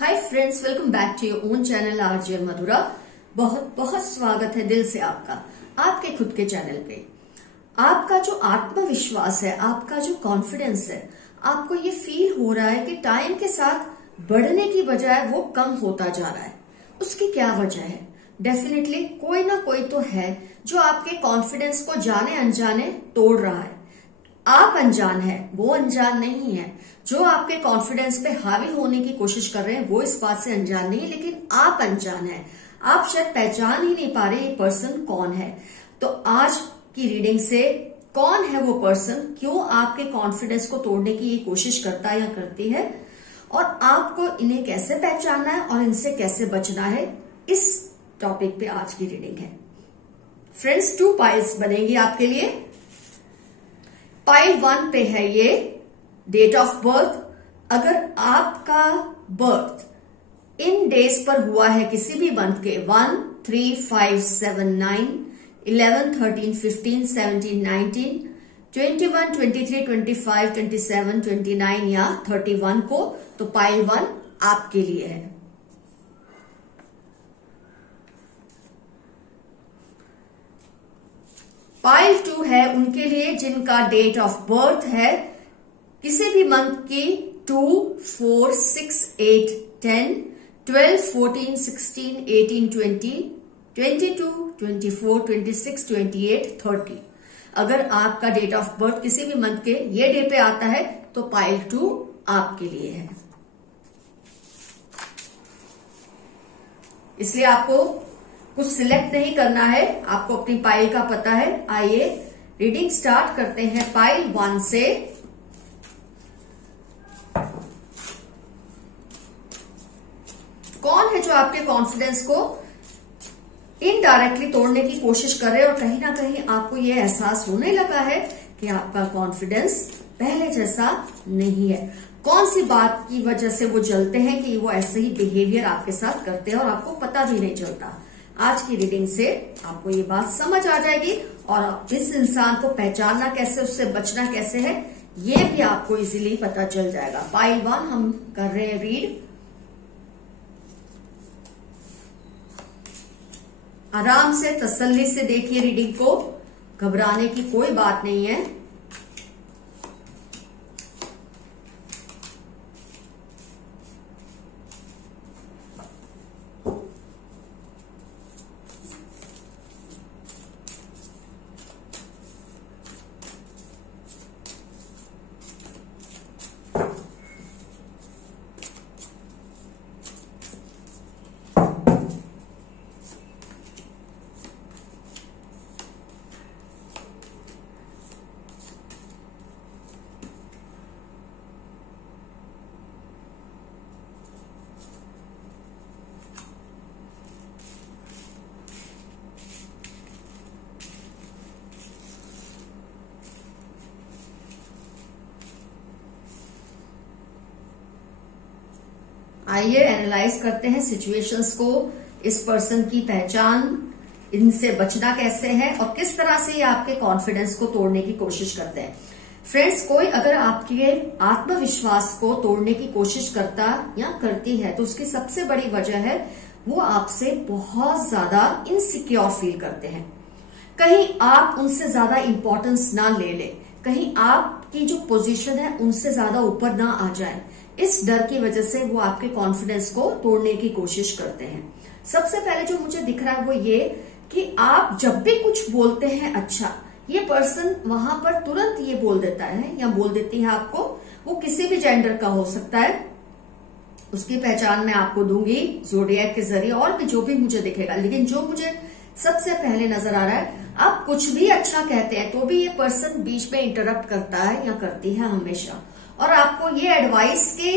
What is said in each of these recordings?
Hi friends, welcome back to your own channel RJ Madhura. बहुत बहुत स्वागत है दिल से आपका आपके खुद के चैनल पे। आपका जो आत्मविश्वास है, आपका जो कॉन्फिडेंस है, आपको ये फील हो रहा है कि टाइम के साथ बढ़ने की बजाय वो कम होता जा रहा है। उसकी क्या वजह है? डेफिनेटली कोई ना कोई तो है जो आपके कॉन्फिडेंस को जाने अनजाने तोड़ रहा है। आप अनजान है, वो अनजान नहीं है। जो आपके कॉन्फिडेंस पे हावी होने की कोशिश कर रहे हैं वो इस बात से अनजान नहीं है, लेकिन आप अनजान है। आप शायद पहचान ही नहीं पा रहे ये पर्सन कौन है। तो आज की रीडिंग से कौन है वो पर्सन, क्यों आपके कॉन्फिडेंस को तोड़ने की ये कोशिश करता है या करती है, और आपको इन्हें कैसे पहचानना है और इनसे कैसे बचना है, इस टॉपिक पे आज की रीडिंग है। फ्रेंड्स, 2 पाइल्स बनेंगी आपके लिए। पाइल 1 पे है ये डेट ऑफ बर्थ। अगर आपका बर्थ इन डेज पर हुआ है किसी भी मंथ के 1, 3, 5, 7, 9, 11, 13, 15, 17, 19, 21, 23, 25, 27, 29 या 31 को, तो पाइल 1 आपके लिए है। पाइल 2 है उनके लिए जिनका डेट ऑफ बर्थ है किसी भी मंथ की 2, 4, 6, 8, 10, 12, 14, 16, 18, 20, 22, 24, 26, 28, 30। अगर आपका डेट ऑफ बर्थ किसी भी मंथ के ये डे पे आता है तो पाइल 2 आपके लिए है। इसलिए आपको कुछ सिलेक्ट नहीं करना है, आपको अपनी पाइल का पता है। आइए रीडिंग स्टार्ट करते हैं पाइल 1 से। कौन है जो आपके कॉन्फिडेंस को इनडायरेक्टली तोड़ने की कोशिश कर रहे हैं और कहीं ना कहीं आपको ये एहसास होने लगा है कि आपका कॉन्फिडेंस पहले जैसा नहीं है। कौन सी बात की वजह से वो जलते हैं कि वो ऐसे ही बिहेवियर आपके साथ करते हैं और आपको पता भी नहीं चलता। आज की रीडिंग से आपको ये बात समझ आ जाएगी और इस इंसान को पहचानना कैसे, उससे बचना कैसे है, ये भी आपको इजीली पता चल जाएगा। पाइल 1 हम कर रहे हैं रीड। आराम से तसल्ली से देखिए रीडिंग को, घबराने की कोई बात नहीं है। आइए एनालाइज करते हैं सिचुएशंस को, इस पर्सन की पहचान, इनसे बचना कैसे है और किस तरह से ये आपके कॉन्फिडेंस को तोड़ने की कोशिश करते हैं। फ्रेंड्स, कोई अगर आपके आत्मविश्वास को तोड़ने की कोशिश करता या करती है तो उसकी सबसे बड़ी वजह है वो आपसे बहुत ज्यादा इनसिक्योर फील करते हैं। कहीं आप उनसे ज्यादा इंपॉर्टेंस ना ले ले, कहीं आपकी जो पोजीशन है उनसे ज्यादा ऊपर ना आ जाए, इस डर की वजह से वो आपके कॉन्फिडेंस को तोड़ने की कोशिश करते हैं। सबसे पहले जो मुझे दिख रहा है वो ये कि आप जब भी कुछ बोलते हैं, अच्छा, ये पर्सन वहां पर तुरंत ये बोल देता है या बोल देती है आपको। वो किसी भी जेंडर का हो सकता है, उसकी पहचान मैं आपको दूंगी ज़ोडिएक के जरिए और भी जो भी मुझे दिखेगा। लेकिन जो मुझे सबसे पहले नजर आ रहा है, आप कुछ भी अच्छा कहते हैं तो भी ये पर्सन बीच में इंटरप्ट करता है या करती है हमेशा, और आपको ये एडवाइस के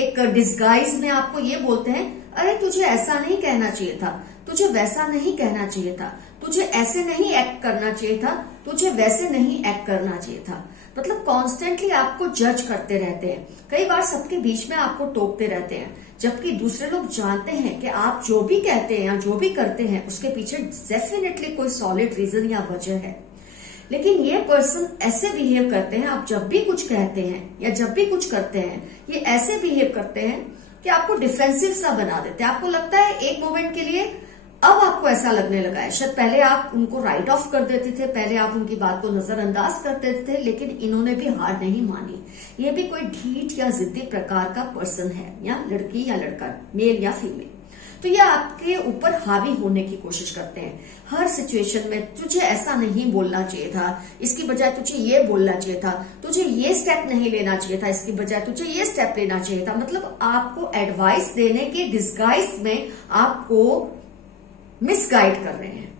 एक डिस्गाइज में आपको ये बोलते हैं, अरे तुझे ऐसा नहीं कहना चाहिए था, तुझे वैसा नहीं कहना चाहिए था, तुझे ऐसे नहीं एक्ट करना चाहिए था, तुझे वैसे नहीं एक्ट करना चाहिए था। मतलब कॉन्स्टेंटली आपको जज करते रहते हैं, कई बार सबके बीच में आपको टोकते रहते हैं, जबकि दूसरे लोग जानते हैं कि आप जो भी कहते हैं या जो भी करते हैं उसके पीछे डेफिनेटली कोई सॉलिड रीजन या वजह है। लेकिन ये पर्सन ऐसे बिहेव करते हैं, आप जब भी कुछ कहते हैं या जब भी कुछ करते हैं ये ऐसे बिहेव करते हैं कि आपको डिफेंसिव सा बना देते हैं। आपको लगता है एक मोमेंट के लिए, अब आपको ऐसा लगने लगा है, शायद पहले आप उनको राइट ऑफ कर देते थे, पहले आप उनकी बात को नजरअंदाज कर देते थे, लेकिन इन्होंने भी हार नहीं मानी। ये भी कोई ढीठ या जिद्दी प्रकार का पर्सन है, या लड़की या लड़का, मेल या फीमेल। तो ये आपके ऊपर हावी होने की कोशिश करते हैं हर सिचुएशन में। तुझे ऐसा नहीं बोलना चाहिए था, इसकी बजाय तुझे ये बोलना चाहिए था, तुझे ये स्टेप नहीं लेना चाहिए था, इसकी बजाय तुझे ये स्टेप लेना चाहिए था। मतलब आपको एडवाइस देने के डिस्गाइज में आपको मिसगाइड कर रहे हैं,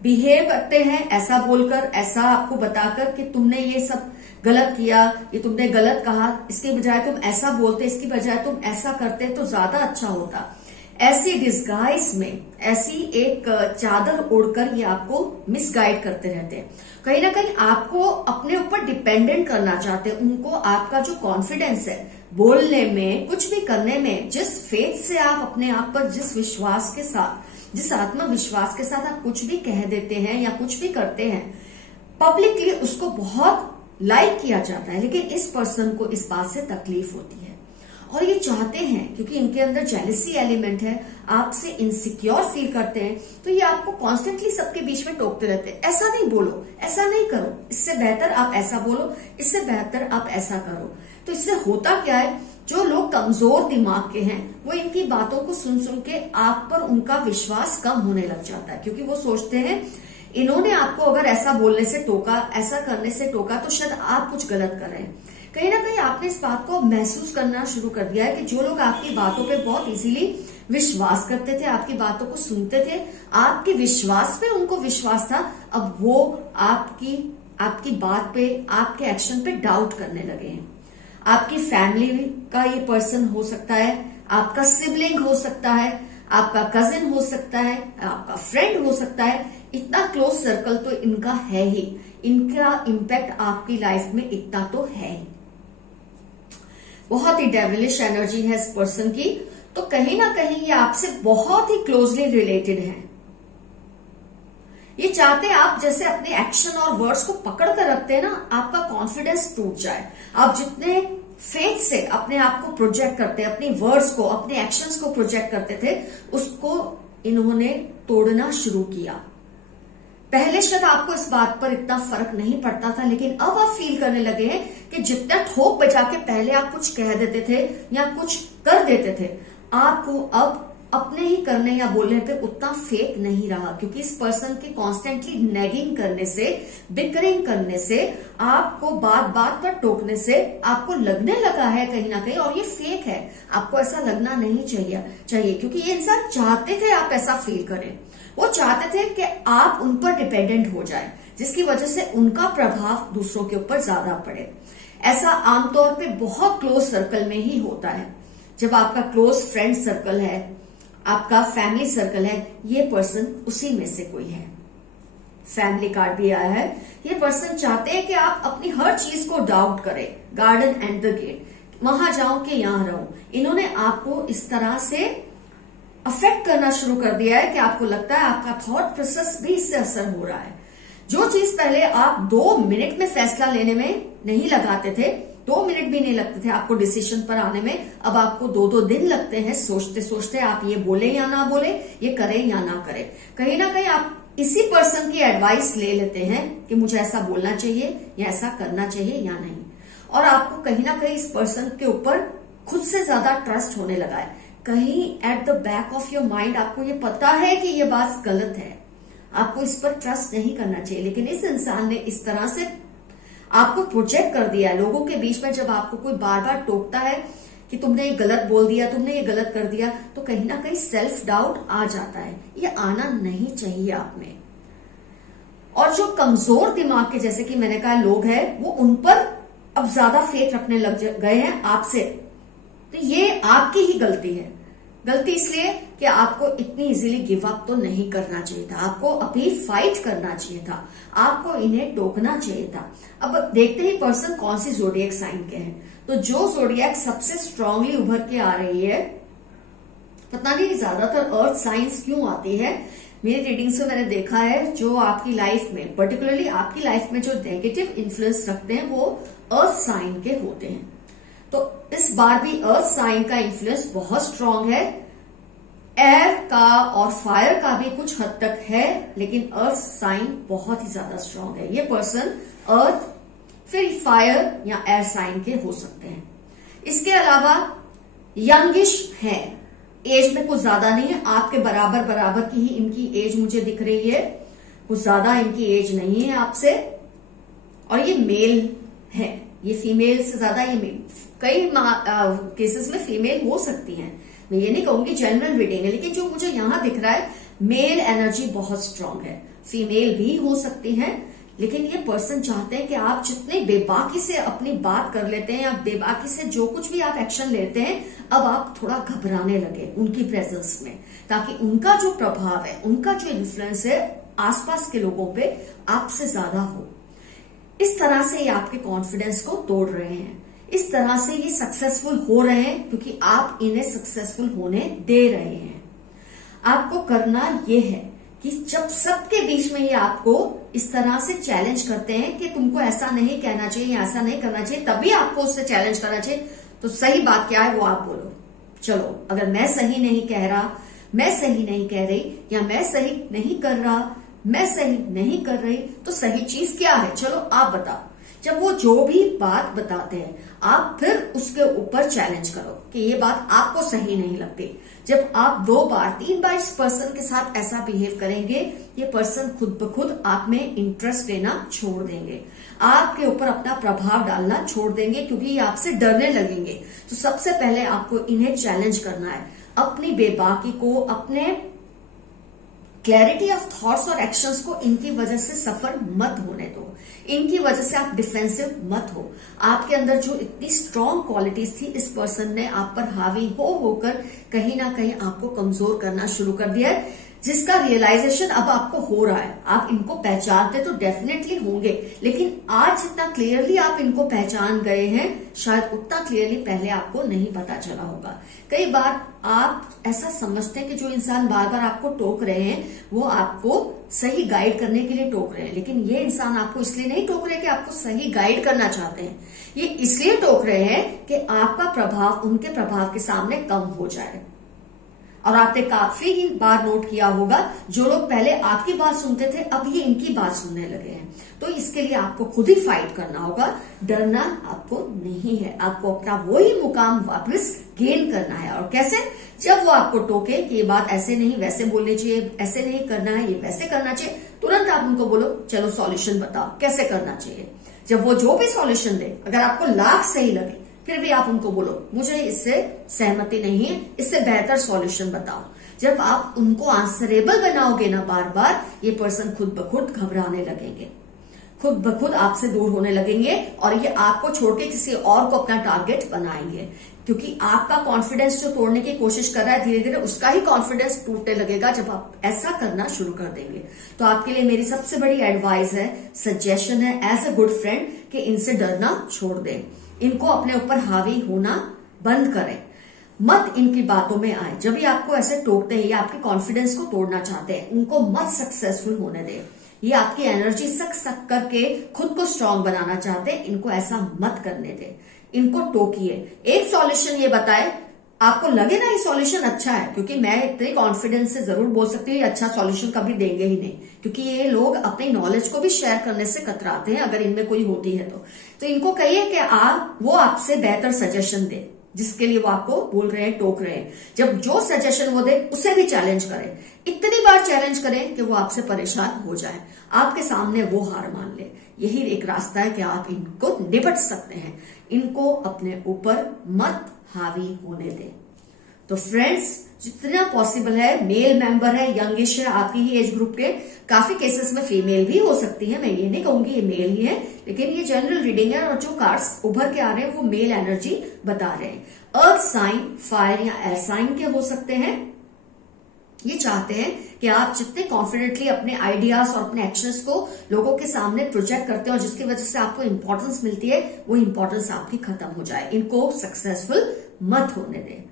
बिहेव करते हैं ऐसा बोलकर, ऐसा आपको बताकर कि तुमने ये सब गलत किया, ये तुमने गलत कहा, इसके बजाय तुम ऐसा बोलते, इसकी बजाय तुम ऐसा करते तो ज्यादा अच्छा होता। ऐसी डिस्गाइज में, ऐसी एक चादर ओढ़कर ये आपको मिसगाइड करते रहते हैं। कहीं ना कहीं आपको अपने ऊपर डिपेंडेंट करना चाहते हैं। उनको आपका जो कॉन्फिडेंस है बोलने में, कुछ भी करने में, जिस फेथ से आप अपने आप पर, जिस विश्वास के साथ, जिस आत्मविश्वास के साथ आप कुछ भी कह देते हैं या कुछ भी करते हैं, पब्लिकली उसको बहुत लाइक किया जाता है। लेकिन इस पर्सन को इस बात से तकलीफ होती है और ये चाहते हैं, क्योंकि इनके अंदर जेलसी एलिमेंट है, आपसे इनसिक्योर फील करते हैं, तो ये आपको कॉन्स्टेंटली सबके बीच में टोकते रहते हैं। ऐसा नहीं बोलो, ऐसा नहीं करो, इससे बेहतर आप ऐसा बोलो, इससे बेहतर आप ऐसा करो। तो इससे होता क्या है, जो लोग कमजोर दिमाग के हैं वो इनकी बातों को सुन सुन के आप पर उनका विश्वास कम होने लग जाता है, क्योंकि वो सोचते हैं इन्होंने आपको अगर ऐसा बोलने से टोका, ऐसा करने से टोका, तो शायद आप कुछ गलत कर रहे हैं। कहीं ना कहीं आपने इस बात को महसूस करना शुरू कर दिया है कि जो लोग आपकी बातों पे बहुत इजीली विश्वास करते थे, आपकी बातों को सुनते थे, आपके विश्वास पे उनको विश्वास था, अब वो आपकी बात पे, आपके एक्शन पे डाउट करने लगे हैं। आपकी फैमिली का ये पर्सन हो सकता है, आपका सिबलिंग हो सकता है, आपका कजिन हो सकता है, आपका फ्रेंड हो सकता है। इतना क्लोज सर्कल तो इनका है ही, इनका इम्पैक्ट आपकी लाइफ में इतना तो है ही। बहुत ही डेविलिश एनर्जी है इस पर्सन की, तो कहीं ना कहीं ये आपसे बहुत ही क्लोजली रिलेटेड है। ये चाहते हैं आप जैसे अपने एक्शन और वर्ड्स को पकड़ कर रखते हैं ना, आपका कॉन्फिडेंस टूट जाए। आप जितने फेथ से अपने आप को प्रोजेक्ट करते हैं, अपनी वर्ड्स को, अपने एक्शंस को प्रोजेक्ट करते थे, उसको इन्होंने तोड़ना शुरू किया। पहले शायद आपको इस बात पर इतना फर्क नहीं पड़ता था, लेकिन अब आप फील करने लगे हैं कि जितना ठोक बजा के पहले आप कुछ कह देते थे या कुछ कर देते थे, आपको अब अपने ही करने या बोलने पे उतना फेथ नहीं रहा, क्योंकि इस पर्सन के कॉन्स्टेंटली नेगिंग करने से, बिकरिंग करने से, आपको बात बात पर टोकने से आपको लगने लगा है कहीं ना कहीं, और ये फेक है। आपको ऐसा लगना नहीं चाहिए, क्योंकि ये इंसान चाहते थे आप ऐसा फील करें। वो चाहते थे कि आप उन पर डिपेंडेंट हो जाए, जिसकी वजह से उनका प्रभाव दूसरों के ऊपर ज्यादा पड़े। ऐसा आमतौर पे बहुत क्लोज सर्कल में ही होता है। जब आपका क्लोज फ्रेंड सर्कल है, आपका फैमिली सर्कल है, ये पर्सन उसी में से कोई है। फैमिली कार्ड भी आया है। ये पर्सन चाहते हैं कि आप अपनी हर चीज को डाउट करें। गार्डन एंड द गेट, वहां जाऊं कि यहां रहूं। इन्होंने आपको इस तरह से अफेक्ट करना शुरू कर दिया है कि आपको लगता है आपका थॉट प्रोसेस भी इससे असर हो रहा है। जो चीज पहले आप 2 मिनट में फैसला लेने में नहीं लगाते थे, 2 मिनट भी नहीं लगते थे आपको डिसीजन पर आने में, अब आपको 2-2 दिन लगते हैं सोचते सोचते आप ये बोले या ना बोले, ये करें या ना करें। कहीं ना कहीं आप इसी पर्सन की एडवाइस ले लेते हैं कि मुझे ऐसा बोलना चाहिए या ऐसा करना चाहिए या नहीं, और आपको कहीं ना कहीं इस पर्सन के ऊपर खुद से ज्यादा ट्रस्ट होने लगा है। कहीं at the back of your mind आपको ये पता है कि ये बात गलत है, आपको इस पर ट्रस्ट नहीं करना चाहिए, लेकिन इस इंसान ने इस तरह से आपको प्रोजेक्ट कर दिया है लोगों के बीच में। जब आपको कोई बार बार टोकता है कि तुमने ये गलत बोल दिया, तुमने ये गलत कर दिया, तो कहीं ना कहीं सेल्फ डाउट आ जाता है। ये आना नहीं चाहिए आप में। और जो कमजोर दिमाग के, जैसे कि मैंने कहा, लोग हैं, वो उन पर अब ज्यादा फेथ रखने लग गए हैं आपसे, तो ये आपकी ही गलती है। गलती इसलिए कि आपको इतनी इजीली गिव अप तो नहीं करना चाहिए था, आपको अभी फाइट करना चाहिए था, आपको इन्हें टोकना चाहिए था। अब देखते ही पर्सन कौन सी ज़ोडिएक साइन के हैं। तो जो ज़ोडिएक सबसे स्ट्रांगली उभर के आ रही है, पता नहीं ज्यादातर अर्थ साइंस क्यों आती है, मेरी रीडिंग से मैंने देखा है, जो आपकी लाइफ में, पर्टिकुलरली आपकी लाइफ में जो नेगेटिव इन्फ्लुएंस रखते हैं वो अर्थ साइन के होते हैं। तो इस बार भी अर्थ साइन का इन्फ्लुएंस बहुत स्ट्रांग है। एयर का और फायर का भी कुछ हद तक है, लेकिन अर्थ साइन बहुत ही ज्यादा स्ट्रांग है। ये पर्सन अर्थ फिर फायर या एयर साइन के हो सकते हैं। इसके अलावा यंगिश है, एज में कुछ ज्यादा नहीं है, आपके बराबर की ही इनकी एज मुझे दिख रही है, कुछ ज्यादा इनकी एज नहीं है आपसे। और ये मेल है, ये फीमेल से ज्यादा ये मेल, कई केसेस में फीमेल हो सकती हैं, मैं ये नहीं कहूंगी जनरल रीडिंग है, लेकिन जो मुझे यहां दिख रहा है मेल एनर्जी बहुत स्ट्रांग है। फीमेल भी हो सकती है, लेकिन ये पर्सन चाहते हैं कि आप जितने बेबाकी से अपनी बात कर लेते हैं या बेबाकी से जो कुछ भी आप एक्शन लेते हैं, अब आप थोड़ा घबराने लगे उनकी प्रेजेंस में, ताकि उनका जो प्रभाव है, उनका जो इन्फ्लुएंस है आसपास के लोगों पे आपसे ज्यादा हो। इस तरह से ये आपके कॉन्फिडेंस को तोड़ रहे हैं, इस तरह से ये सक्सेसफुल हो रहे हैं, क्योंकि आप इन्हें सक्सेसफुल होने दे रहे हैं। आपको करना ये है कि जब सबके बीच में ये आपको इस तरह से चैलेंज करते हैं कि तुमको ऐसा नहीं कहना चाहिए या ऐसा नहीं करना चाहिए, तभी आपको उससे चैलेंज करना चाहिए, तो सही बात क्या है वो आप बोलो। चलो, अगर मैं सही नहीं कह रहा, मैं सही नहीं कह रही, या मैं सही नहीं कर रहा, मैं सही नहीं कर रही, तो सही चीज क्या है, चलो आप बताओ। जब वो जो भी बात बताते हैं, आप फिर उसके ऊपर चैलेंज करो कि ये बात आपको सही नहीं लगती। जब आप 2 बार 3 बार इस पर्सन के साथ ऐसा बिहेव करेंगे, ये पर्सन खुद ब खुद आप में इंटरेस्ट लेना छोड़ देंगे, आपके ऊपर अपना प्रभाव डालना छोड़ देंगे, क्योंकि ये आपसे डरने लगेंगे। तो सबसे पहले आपको इन्हें चैलेंज करना है, अपनी बेबाकी को, अपने क्लैरिटी ऑफ थॉट्स और एक्शंस को इनकी वजह से सफर मत होने दो, इनकी वजह से आप डिफेंसिव मत हो। आपके अंदर जो इतनी स्ट्रांग क्वालिटीज थी, इस पर्सन ने आप पर हावी होकर कहीं ना कहीं आपको कमजोर करना शुरू कर दिया है, जिसका रियलाइजेशन अब आपको हो रहा है। आप इनको पहचानते तो डेफिनेटली होंगे, लेकिन आज जितना क्लियरली आप इनको पहचान गए हैं, शायद उतना क्लियरली पहले आपको नहीं पता चला होगा। कई बार आप ऐसा समझते हैं कि जो इंसान बार बार आपको टोक रहे हैं, वो आपको सही गाइड करने के लिए टोक रहे हैं, लेकिन ये इंसान आपको इसलिए नहीं टोक रहे कि आपको सही गाइड करना चाहते हैं, ये इसलिए टोक रहे हैं कि आपका प्रभाव उनके प्रभाव के सामने कम हो जाए। और आपने काफी ही बार नोट किया होगा, जो लोग पहले आपकी बात सुनते थे, अब ये इनकी बात सुनने लगे हैं। तो इसके लिए आपको खुद ही फाइट करना होगा, डरना आपको नहीं है। आपको अपना वही मुकाम वापस गेन करना है। और कैसे? जब वो आपको टोके कि ये बात ऐसे नहीं वैसे बोलनी चाहिए, ऐसे नहीं करना है, ये वैसे करना चाहिए, तुरंत आप उनको बोलो चलो सॉल्यूशन बताओ कैसे करना चाहिए। जब वो जो भी सॉल्यूशन दे, अगर आपको लाख सही लगे, फिर भी आप उनको बोलो मुझे इससे सहमति नहीं है, इससे बेहतर सॉल्यूशन बताओ। जब आप उनको आंसरेबल बनाओगे ना बार बार, ये पर्सन खुद ब खुद घबराने लगेंगे, खुद ब खुद आपसे दूर होने लगेंगे, और ये आपको छोड़ के किसी और को अपना टारगेट बनाएंगे, क्योंकि आपका कॉन्फिडेंस जो तोड़ने की कोशिश कर रहा है, धीरे धीरे उसका ही कॉन्फिडेंस टूटने लगेगा जब आप ऐसा करना शुरू कर देंगे। तो आपके लिए मेरी सबसे बड़ी एडवाइस है, सजेशन है एज ए गुड फ्रेंड, कि इनसे डरना छोड़ दें, इनको अपने ऊपर हावी होना बंद करें, मत इनकी बातों में आए। जब भी आपको ऐसे टोकते हैं या आपके कॉन्फिडेंस को तोड़ना चाहते हैं, उनको मत सक्सेसफुल होने दें। ये आपकी एनर्जी सक करके खुद को स्ट्रांग बनाना चाहते हैं, इनको ऐसा मत करने दें, इनको टोकिए। एक सॉल्यूशन ये बताए, आपको लगे ना ये सॉल्यूशन अच्छा है, क्योंकि मैं इतने कॉन्फिडेंस से जरूर बोल सकती हूँ ये अच्छा सॉल्यूशन कभी देंगे ही नहीं, क्योंकि ये लोग अपनी नॉलेज को भी शेयर करने से कतराते हैं, अगर इनमें कोई होती है तो इनको कहिए कि वो आपसे बेहतर सजेशन दे, जिसके लिए वो आपको बोल रहे हैं, टोक रहे हैं। जब जो सजेशन वो दे उसे भी चैलेंज करें, इतनी बार चैलेंज करें कि वो आपसे परेशान हो जाए, आपके सामने वो हार मान ले। यही एक रास्ता है कि आप इनको निपट सकते हैं, इनको अपने ऊपर मत हावी होने दें। तो फ्रेंड्स, जितना पॉसिबल है, मेल मेंबर है, यंगिश है, आपकी ही एज ग्रुप के, काफी केसेस में फीमेल भी हो सकती है, मैं ये नहीं कहूंगी ये मेल ही है, लेकिन ये जनरल रीडिंग है, और जो कार्ड्स उभर के आ रहे हैं वो मेल एनर्जी बता रहे हैं। अर्थ साइन, फायर या एयर साइन के हो सकते हैं। ये चाहते हैं कि आप जितने कॉन्फिडेंटली अपने आइडियाज और अपने एक्शंस को लोगों के सामने प्रोजेक्ट करते हैं, और जिसकी वजह से आपको इंपॉर्टेंस मिलती है, वो इंपॉर्टेंस आपकी खत्म हो जाए। इनको सक्सेसफुल मत होने दें।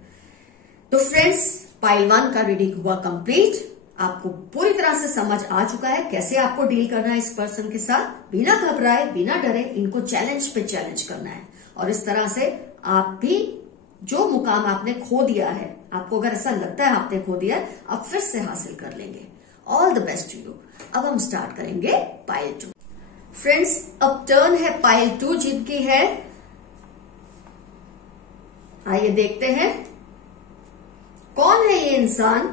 तो फ्रेंड्स, पाइल 1 का रीडिंग हुआ कंप्लीट। आपको पूरी तरह से समझ आ चुका है कैसे आपको डील करना है इस पर्सन के साथ, बिना घबराए, बिना डरे, इनको चैलेंज पे चैलेंज करना है, और इस तरह से आप भी जो मुकाम आपने खो दिया है, आपको अगर ऐसा लगता है आपने खो दिया है, आप फिर से हासिल कर लेंगे। All the best to you. अब हम स्टार्ट करेंगे पाइल 2। फ्रेंड्स, अब टर्न है पाइल 2 जिनकी है। आइए देखते हैं कौन है ये इंसान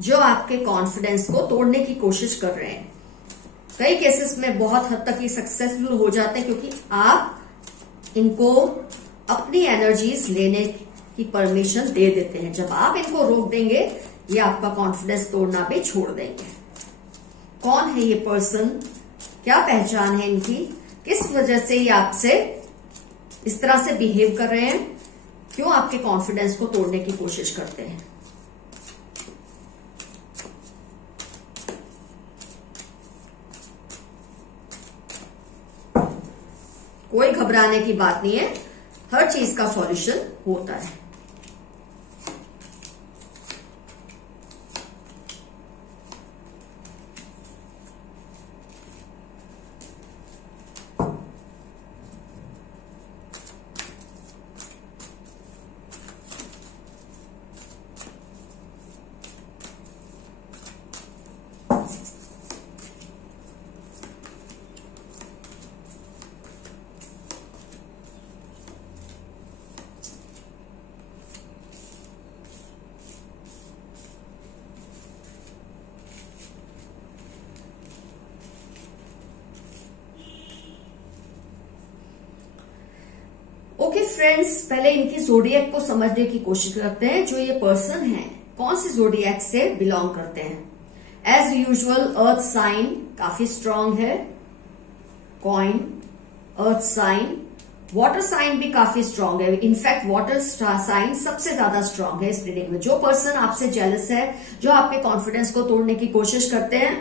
जो आपके कॉन्फिडेंस को तोड़ने की कोशिश कर रहे हैं। कई केसेस में बहुत हद तक ये सक्सेसफुल हो जाते हैं क्योंकि आप इनको अपनी एनर्जीज लेने की परमिशन दे देते हैं। जब आप इनको रोक देंगे, ये आपका कॉन्फिडेंस तोड़ना भी छोड़ देंगे। कौन है ये पर्सन, क्या पहचान है इनकी, किस वजह से ये आपसे इस तरह से बिहेव कर रहे हैं, क्यों आपके कॉन्फिडेंस को तोड़ने की कोशिश करते हैं। कोई घबराने की बात नहीं है, हर चीज का सॉल्यूशन होता है। ओके फ्रेंड्स, पहले इनकी जोडिएक को समझने की कोशिश करते हैं। जो ये पर्सन है कौन सी जोडिएक से बिलोंग करते हैं। एज यूजुअल अर्थ साइन काफी स्ट्रांग है, coin, earth sign, water sign भी काफी स्ट्रांग है। इनफैक्ट वाटर साइन सबसे ज्यादा स्ट्रांग है इस रीडिंग में। जो पर्सन आपसे जेलस है, जो आपके कॉन्फिडेंस को तोड़ने की कोशिश करते हैं,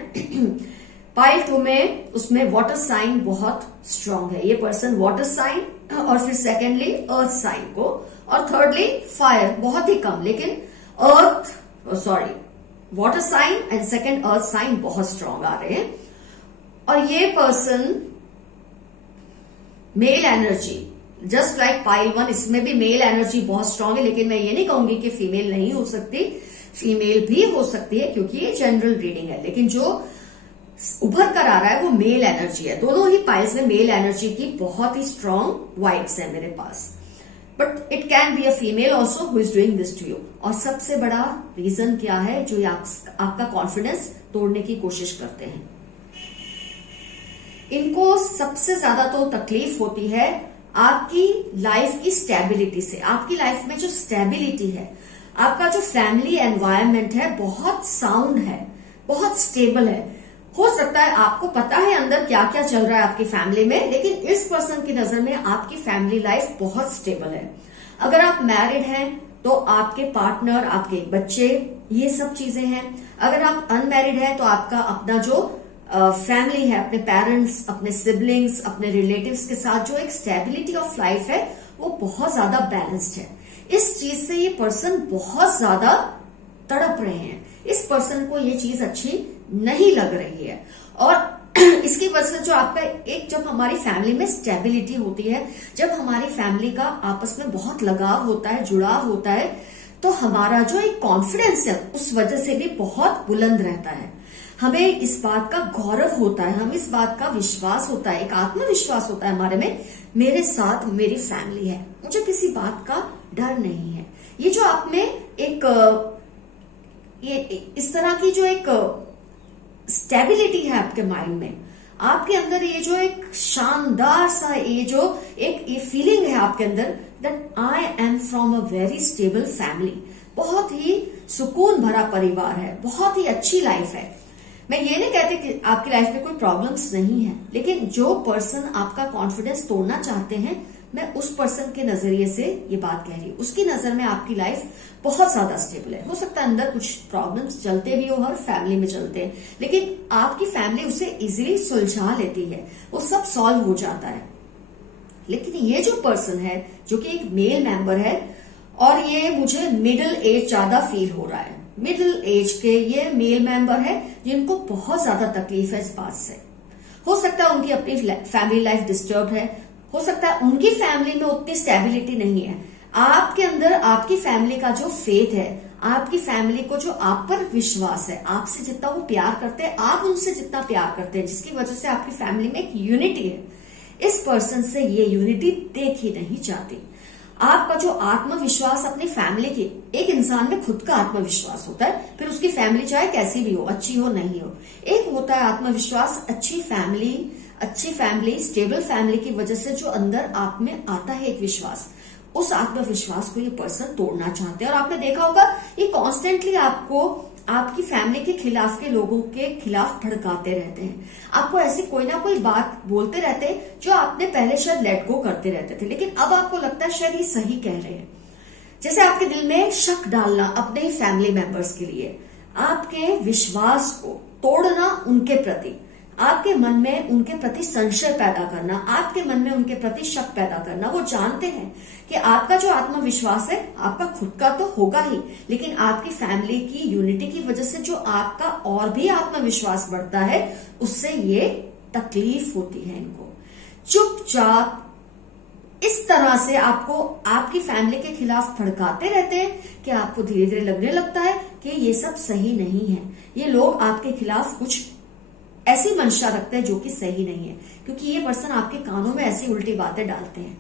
पाइल 2 में उसमें वाटर साइन बहुत स्ट्रांग है। ये पर्सन वाटर साइन और फिर सेकेंडली अर्थ साइन को, और थर्डली फायर बहुत ही कम, लेकिन water sign and second earth sign बहुत स्ट्रांग आ रहे हैं। और ये person male energy, just like pile 1, इसमें भी मेल एनर्जी बहुत स्ट्रांग है। लेकिन मैं ये नहीं कहूंगी कि फीमेल नहीं हो सकती, फीमेल भी हो सकती है क्योंकि ये जनरल रीडिंग है। लेकिन जो उभर कर आ रहा है वो मेल एनर्जी है। दोनों ही पाइल्स में मेल एनर्जी की बहुत ही स्ट्रांग वाइब्स है मेरे पास, but it can be a female also who is doing this to you. और सबसे बड़ा रीजन क्या है जो आपका कॉन्फिडेंस तोड़ने की कोशिश करते हैं। इनको सबसे ज्यादा तो तकलीफ होती है आपकी लाइफ की स्टेबिलिटी से। आपकी लाइफ में जो स्टेबिलिटी है, आपका जो फैमिली एनवायरनमेंट है बहुत साउंड है, बहुत स्टेबल है। हो सकता है आपको पता है अंदर क्या क्या चल रहा है आपकी फैमिली में, लेकिन इस पर्सन की नजर में आपकी फैमिली लाइफ बहुत स्टेबल है। अगर आप मैरिड हैं तो आपके पार्टनर, आपके बच्चे, ये सब चीजें हैं। अगर आप अनमैरिड हैं तो आपका अपना जो फैमिली है, अपने पेरेंट्स, अपने सिबलिंग्स, अपने रिलेटिव्स के साथ जो एक स्टेबिलिटी ऑफ लाइफ है वो बहुत ज्यादा बैलेंस्ड है। इस चीज से ये पर्सन बहुत ज्यादा तड़प रहे हैं। इस पर्सन को ये चीज अच्छी नहीं लग रही है। और इसकी वजह से जो आपका एक, जब हमारी फैमिली में स्टेबिलिटी होती है, जब हमारी फैमिली का आपस में बहुत लगाव होता है, जुड़ाव होता है, तो हमारा जो एक कॉन्फिडेंस है उस वजह से भी बहुत बुलंद रहता है। हमें इस बात का गौरव होता है, हमें इस बात का विश्वास होता है, एक आत्मविश्वास होता है हमारे में, मेरे साथ मेरी फैमिली है, मुझे किसी बात का डर नहीं है। ये जो आप में एक ये इस तरह की जो एक स्टेबिलिटी है आपके माइंड में, आपके अंदर ये जो एक शानदार सा ये जो एक ये फीलिंग है आपके अंदर that I am from a very stable family, बहुत ही सुकून भरा परिवार है, बहुत ही अच्छी लाइफ है। मैं ये नहीं कहती कि आपकी लाइफ में कोई प्रॉब्लम्स नहीं है, लेकिन जो पर्सन आपका कॉन्फिडेंस तोड़ना चाहते हैं, मैं उस पर्सन के नजरिए से ये बात कह रही हूँ। उसकी नजर में आपकी लाइफ बहुत ज्यादा स्टेबल है। हो सकता है अंदर कुछ प्रॉब्लम्स चलते भी हो, हर फैमिली में चलते हैं, लेकिन आपकी फैमिली उसे इजीली सुलझा लेती है, वो सब सॉल्व हो जाता है। लेकिन ये जो पर्सन है जो कि एक मेल मेंबर है, और ये मुझे मिडिल एज ज्यादा फील हो रहा है, मिडिल एज के ये मेल मेंबर है जिनको बहुत ज्यादा तकलीफ है इस बात से। हो सकता है उनकी अपनी फैमिली लाइफ डिस्टर्ब है, हो सकता है उनकी फैमिली में उतनी स्टेबिलिटी नहीं है। आपके अंदर आपकी फैमिली का जो फेथ है, आपकी फैमिली को जो आप पर विश्वास है, आपसे जितना वो प्यार करते हैं, आप उनसे जितना प्यार करते हैं, जिसकी वजह से आपकी फैमिली में एक यूनिटी है, इस पर्सन से ये यूनिटी देख ही नहीं चाहती। आपका जो आत्मविश्वास अपनी फैमिली की, एक इंसान में खुद का आत्मविश्वास होता है, फिर उसकी फैमिली चाहे कैसी भी हो, अच्छी हो नहीं हो, एक होता है आत्मविश्वास अच्छी फैमिली, स्टेबल फैमिली की वजह से जो अंदर आप में आता है एक विश्वास, उस आत्मविश्वास को ये पर्सन तोड़ना चाहते हैं। और आपने देखा होगा ये कॉन्स्टेंटली आपको आपकी फैमिली के खिलाफ के लोगों के खिलाफ भड़काते रहते हैं, आपको ऐसी कोई ना कोई बात बोलते रहते हैं जो आपने पहले शायद लेट गो करते रहते थे, लेकिन अब आपको लगता है शायद ये सही कह रहे हैं। जैसे आपके दिल में शक डालना अपने ही फैमिली मेंबर्स के लिए, आपके विश्वास को तोड़ना उनके प्रति, आपके मन में उनके प्रति संशय पैदा करना, आपके मन में उनके प्रति शक पैदा करना। वो जानते हैं कि आपका जो आत्मविश्वास है आपका खुद का तो होगा ही, लेकिन आपकी फैमिली की यूनिटी की वजह से जो आपका और भी आत्मविश्वास बढ़ता है, उससे ये तकलीफ होती है इनको। चुपचाप इस तरह से आपको आपकी फैमिली के खिलाफ भड़काते रहते हैं कि आपको धीरे धीरे लगने लगता है कि ये सब सही नहीं है, ये लोग आपके खिलाफ कुछ ऐसी मंशा रखते हैं जो कि सही नहीं है, क्योंकि ये पर्सन आपके कानों में ऐसी उल्टी बातें डालते हैं।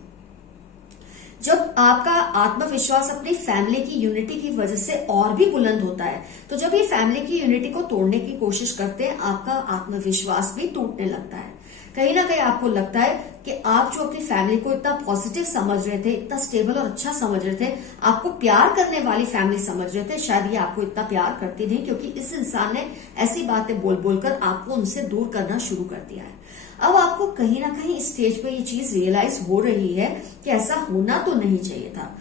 जब आपका आत्मविश्वास अपनी फैमिली की यूनिटी की वजह से और भी बुलंद होता है, तो जब ये फैमिली की यूनिटी को तोड़ने की कोशिश करते हैं, आपका आत्मविश्वास भी टूटने लगता है। कहीं ना कहीं आपको लगता है कि आप जो अपनी फैमिली को इतना पॉजिटिव समझ रहे थे, इतना स्टेबल और अच्छा समझ रहे थे, आपको प्यार करने वाली फैमिली समझ रहे थे, शायद ये आपको इतना प्यार करती नहीं, क्योंकि इस इंसान ने ऐसी बातें बोल बोलकर आपको उनसे दूर करना शुरू कर दिया है। अब आपको कहीं ना कहीं इस स्टेज पे ये चीज रियलाइज हो रही है कि ऐसा होना तो नहीं चाहिए था।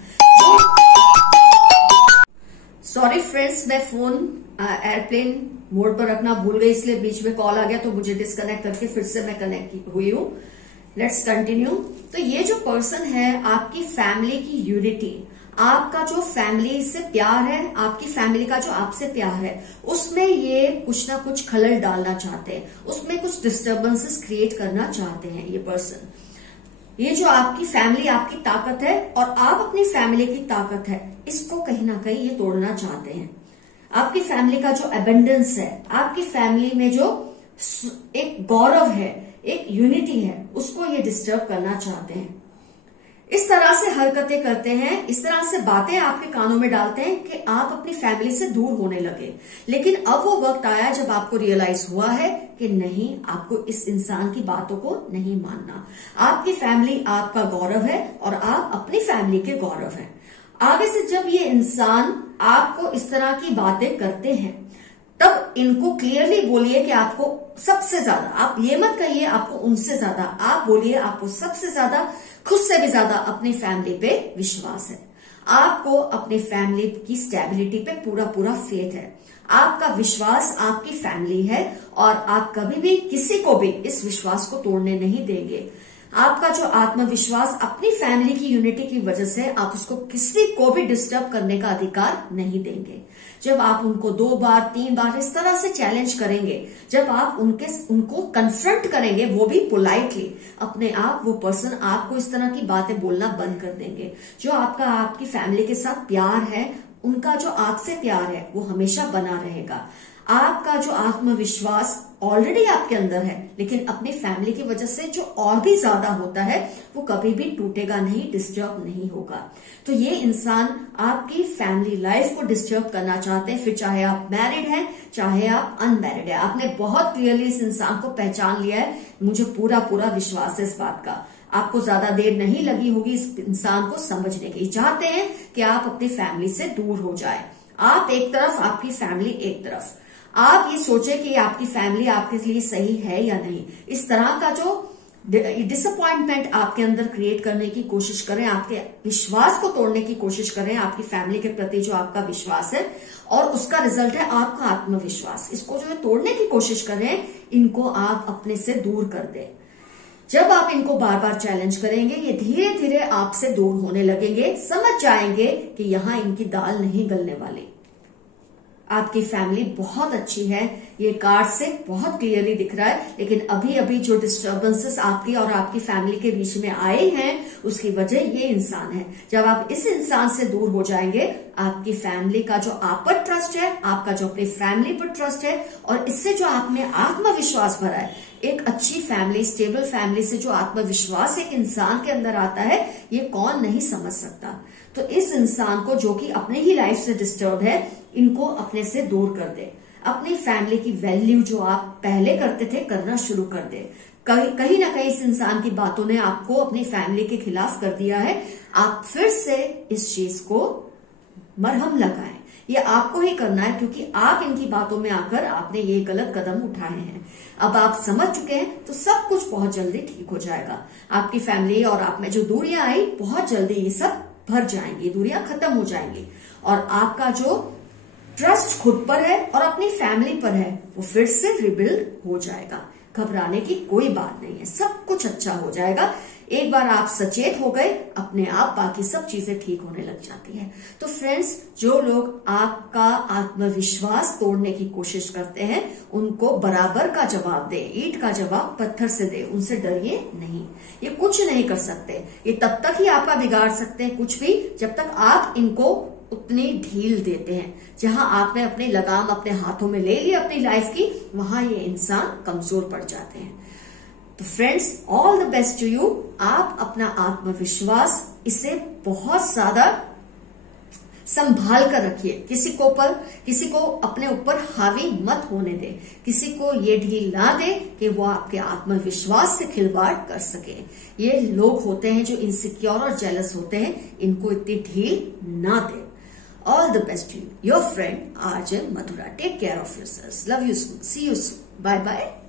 सॉरी फ्रेंड्स, मैं फोन एयरप्लेन मोड पर रखना भूल गई, इसलिए बीच में कॉल आ गया तो मुझे डिस्कनेक्ट करके फिर से मैं कनेक्ट हुई हूँ। Let's continue. तो ये जो पर्सन है, आपकी फैमिली की यूनिटी, आपका जो फैमिली से प्यार है, आपकी फैमिली का जो आपसे प्यार है, उसमें ये कुछ ना कुछ खलल डालना चाहते हैं, उसमें कुछ डिस्टर्बेंसेस क्रिएट करना चाहते हैं ये पर्सन। ये जो आपकी फैमिली आपकी ताकत है और आप अपनी फैमिली की ताकत है, इसको कहीं ना कहीं ये तोड़ना चाहते हैं। आपकी फैमिली का जो एबंडेंस है, आपकी फैमिली में जो एक गौरव है, एक यूनिटी है, उसको ये डिस्टर्ब करना चाहते हैं। इस तरह से हरकतें करते हैं, इस तरह से बातें आपके कानों में डालते हैं कि आप अपनी फैमिली से दूर होने लगे। लेकिन अब वो वक्त आया जब आपको रियलाइज हुआ है कि नहीं, आपको इस इंसान की बातों को नहीं मानना। आपकी फैमिली आपका गौरव है और आप अपनी फैमिली के गौरव हैं। आगे से जब ये इंसान आपको इस तरह की बातें करते हैं, तब इनको क्लियरली बोलिए कि आपको सबसे ज्यादा, आप ये मत कहिए आपको उनसे ज्यादा, आप बोलिए आपको सबसे ज्यादा, खुद से भी ज्यादा अपनी फैमिली पे विश्वास है, आपको अपनी फैमिली की स्टेबिलिटी पे पूरा पूरा फेथ है, आपका विश्वास आपकी फैमिली है और आप कभी भी किसी को भी इस विश्वास को तोड़ने नहीं देंगे। आपका जो आत्मविश्वास अपनी फैमिली की यूनिटी की वजह से, आप उसको किसी को भी डिस्टर्ब करने का अधिकार नहीं देंगे। जब आप उनको 2 बार 3 बार इस तरह से चैलेंज करेंगे, जब आप उनको कन्फ्रंट करेंगे, वो भी पोलाइटली, अपने आप वो पर्सन आपको इस तरह की बातें बोलना बंद कर देंगे। जो आपकी फैमिली के साथ प्यार है, उनका जो आपसे प्यार है, वो हमेशा बना रहेगा। आपका जो आत्मविश्वास ऑलरेडी आपके अंदर है, लेकिन अपनी फैमिली की वजह से जो और भी ज्यादा होता है, वो कभी भी टूटेगा नहीं, डिस्टर्ब नहीं होगा। तो ये इंसान आपकी फैमिली लाइफ को डिस्टर्ब करना चाहते हैं, फिर चाहे आप मैरिड हैं, चाहे आप अनमैरिड है। आपने बहुत क्लियरली इस इंसान को पहचान लिया है, मुझे पूरा पूरा विश्वास है इस बात का। आपको ज्यादा देर नहीं लगी होगी इस इंसान को समझने की। चाहते हैं कि आप अपनी फैमिली से दूर हो जाए, आप एक तरफ, आपकी फैमिली एक तरफ। आप ये सोचे कि आपकी फैमिली आपके लिए सही है या नहीं। इस तरह का जो डिसअपॉइंटमेंट आपके अंदर क्रिएट करने की कोशिश करें, आपके विश्वास को तोड़ने की कोशिश करें, आपकी फैमिली के प्रति जो आपका विश्वास है, और उसका रिजल्ट है आपका आत्मविश्वास। इसको जो है तोड़ने की कोशिश करें, इनको आप अपने से दूर कर दें। जब आप इनको बार बार चैलेंज करेंगे, ये धीरे धीरे आपसे दूर होने लगेंगे, समझ जाएंगे कि यहां इनकी दाल नहीं गलने वाली। आपकी फैमिली बहुत अच्छी है, ये कार्ड से बहुत क्लियरली दिख रहा है। लेकिन अभी अभी जो डिस्टर्बेंसेस आपकी और आपकी फैमिली के बीच में आए हैं उसकी वजह ये इंसान है। जब आप इस इंसान से दूर हो जाएंगे, आपकी फैमिली का जो आप पर ट्रस्ट है, आपका जो अपनी फैमिली पर ट्रस्ट है, और इससे जो आप में आत्मविश्वास भरा है, एक अच्छी फैमिली, स्टेबल फैमिली से जो आत्मविश्वास एक इंसान के अंदर आता है, ये कौन नहीं समझ सकता। तो इस इंसान को जो कि अपने ही लाइफ से डिस्टर्ब है, इनको अपने से दूर कर दे। अपनी फैमिली की वैल्यू जो आप पहले करते थे करना शुरू कर दे। कहीं ना कहीं इस इंसान की बातों ने आपको अपनी फैमिली के खिलाफ कर दिया है। आप फिर से इस चीज को मरहम लगाएं। ये आपको ही करना है, क्योंकि आप इनकी बातों में आकर आपने ये गलत कदम उठाए हैं। अब आप समझ चुके हैं, तो सब कुछ बहुत जल्दी ठीक हो जाएगा। आपकी फैमिली और आप में जो दूरियां आई, बहुत जल्दी ये सब भर जाएंगी, दूरियां खत्म हो जाएंगी, और आपका जो ट्रस्ट खुद पर है और अपनी फैमिली पर है, वो फिर से रिबिल्ड हो जाएगा। घबराने की कोई बात नहीं है, सब कुछ अच्छा हो जाएगा। एक बार आप सचेत हो गए, अपने आप बाकी सब चीजें ठीक होने लग जाती हैं। तो फ्रेंड्स, जो लोग आपका आत्मविश्वास तोड़ने की कोशिश करते हैं, उनको बराबर का जवाब दे, ईंट का जवाब पत्थर से दे। उनसे डरिए नहीं, ये कुछ नहीं कर सकते। ये तब तक ही आपका बिगाड़ सकते हैं कुछ भी, जब तक आप इनको उतनी ढील देते हैं। जहां आपने अपनी लगाम अपने हाथों में ले ली अपनी लाइफ की, वहां ये इंसान कमजोर पड़ जाते हैं। तो friends, all the best to you. आप अपना आत्मविश्वास इसे बहुत ज्यादा संभाल कर रखिए। किसी को अपने ऊपर हावी मत होने दे। किसी को ये ढील ना दे कि वो आपके आत्मविश्वास से खिलवाड़ कर सके। ये लोग होते हैं जो इनसिक्योर और जेलस होते हैं, इनको इतनी ढील ना दे। All the best to you. Your friend RJ Madhura. Take care of yourselves. Love you soon. See you soon. Bye bye.